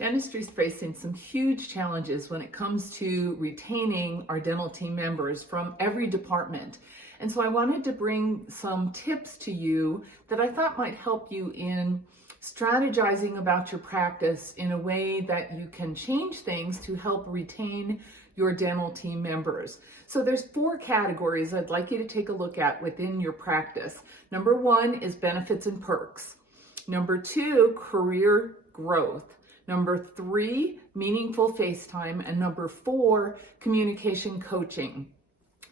Dentistry is facing some huge challenges when it comes to retaining our dental team members from every department. And so I wanted to bring some tips to you that I thought might help you in strategizing about your practice in a way that you can change things to help retain your dental team members. So there's 4 categories I'd like you to take a look at within your practice. Number 1 is benefits and perks. Number 2, career growth. Number 3, meaningful face time. And number 4, communication coaching.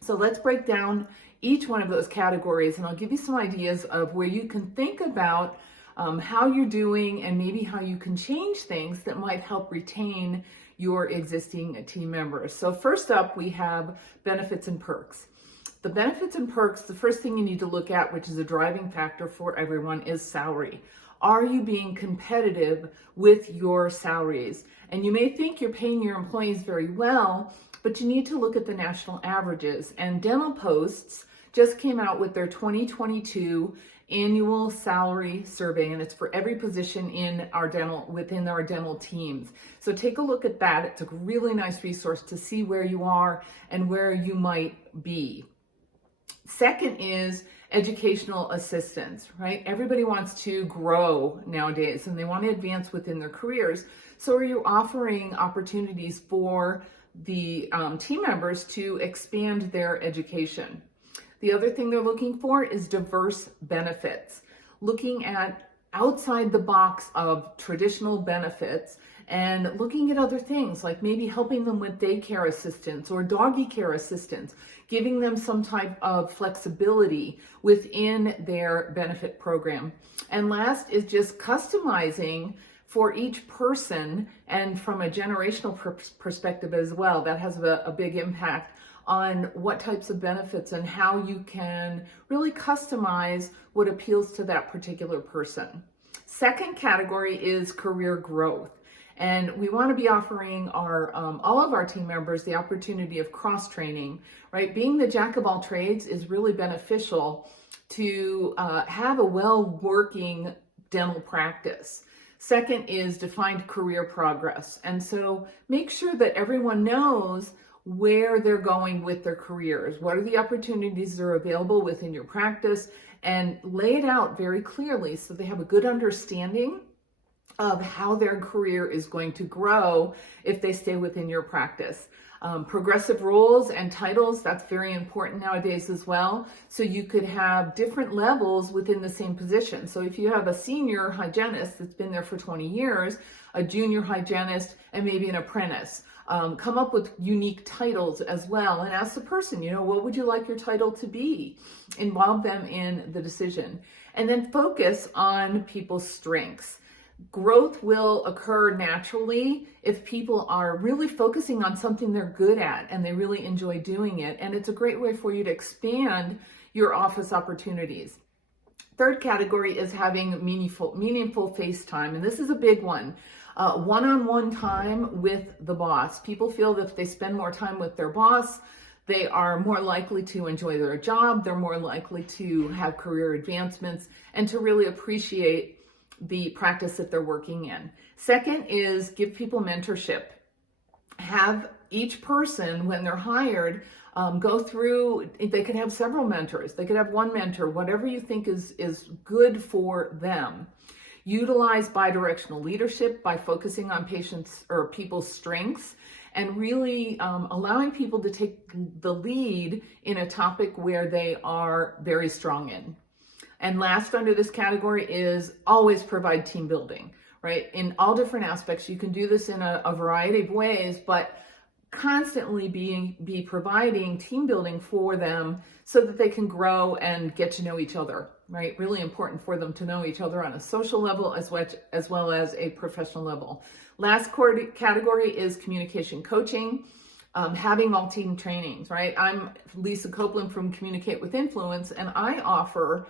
So let's break down each one of those categories, and I'll give you some ideas of where you can think about how you're doing and maybe how you can change things that might help retain your existing team members. So first up, we have benefits and perks. The benefits and perks, the first thing you need to look at, which is a driving factor for everyone, is salary. Are you being competitive with your salaries? And you may think you're paying your employees very well, but you need to look at the national averages. And Dental Posts just came out with their 2022 annual salary survey, and it's for every position within our dental teams. So take a look at that. It's a really nice resource to see where you are and where you might be. Second is educational assistance, right? Everybody wants to grow nowadays and they want to advance within their careers. So are you offering opportunities for the team members to expand their education? The other thing they're looking for is diverse benefits, looking at outside the box of traditional benefits and looking at other things like maybe helping them with daycare assistance or doggy care assistance, giving them some type of flexibility within their benefit program. And last is just customizing for each person, and from a generational perspective as well. That has a big impact on what types of benefits and how you can really customize what appeals to that particular person. Second category is career growth. And we want to be offering our all of our team members the opportunity of cross-training, right? Being the jack of all trades is really beneficial to have a well-working dental practice. Second is defined career progress. And so make sure that everyone knows where they're going with their careers. What are the opportunities that are available within your practice, and lay it out very clearly so they have a good understanding of how their career is going to grow if they stay within your practice. Progressive roles and titles, that's very important nowadays as well. So you could have different levels within the same position. So if you have a senior hygienist that's been there for 20 years, a junior hygienist, and maybe an apprentice, come up with unique titles as well and ask the person, what would you like your title to be? Involve them in the decision. And then focus on people's strengths. Growth will occur naturally if people are really focusing on something they're good at and they really enjoy doing it. And it's a great way for you to expand your office opportunities. Third category is having meaningful face time. And this is a big one. One-on-one time with the boss. People feel that if they spend more time with their boss, they are more likely to enjoy their job. They're more likely to have career advancements and to really appreciate the practice that they're working in. Second is give people mentorship. Have each person, when they're hired, go through, they could have several mentors. They could have one mentor, whatever you think is good for them. Utilize bidirectional leadership by focusing on patients or people's strengths and really allowing people to take the lead in a topic where they are very strong in. And last under this category is always provide team building, right? In all different aspects. You can do this in a variety of ways, but constantly be providing team building for them so that they can grow and get to know each other, right? Really important for them to know each other on a social level as well as a professional level. Last category is communication coaching. Having all team trainings, right? I'm Lisa Copeland from Communicate with Influence, and I offer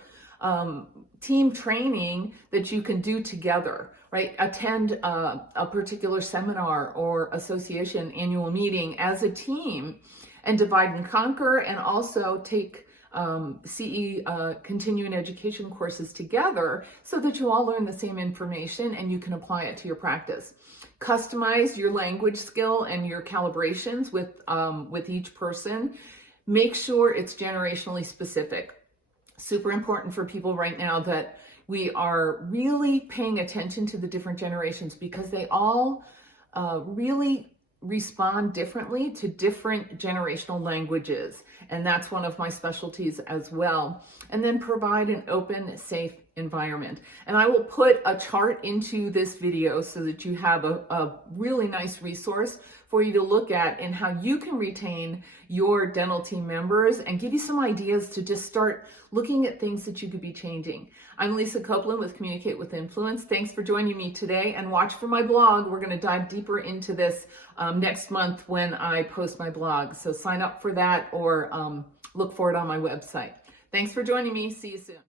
team training that you can do together, right? Attend a particular seminar or association annual meeting as a team and divide and conquer, and also take CE continuing education courses together so that you all learn the same information and you can apply it to your practice. Customize your language skill and your calibrations with each person. Make sure it's generationally specific. Super important for people right now that we are really paying attention to the different generations because they all really respond differently to different generational languages. And that's one of my specialties as well. And then provide an open, safe environment. And I will put a chart into this video so that you have a really nice resource for you to look at in how you can retain your dental team members and give you some ideas to just start looking at things that you could be changing. I'm Lisa Copeland with Communicate with Influence. Thanks for joining me today, and watch for my blog. We're going to dive deeper into this next month when I post my blog. So sign up for that or look for it on my website. Thanks for joining me. See you soon.